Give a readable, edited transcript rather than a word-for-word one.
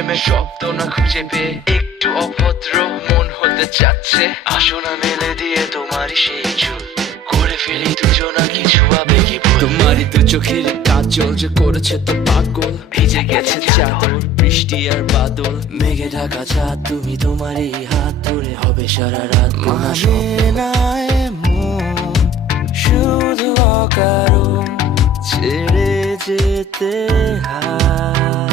প্রেমের শব্দ না খুঁজে পেয়ে একটু অভদ্র মন হতে চাচ্ছে। আসো না মেলে দিয়ে তোমারই সেই চুল, করে ফেলি দুজনা কিছু আবেগী ভুল। তোমারই দু চোখের কাজল যে করেছে তো পাগল, ভিজে গেছে চাদর বৃষ্টি আর বাদল, মেঘে ঢাকা চাঁদ তুমি তোমারই হাত ধরে হবে সারা রাত। মানে না এমন শুধু অকারণ ছেড়ে যেতে হয়।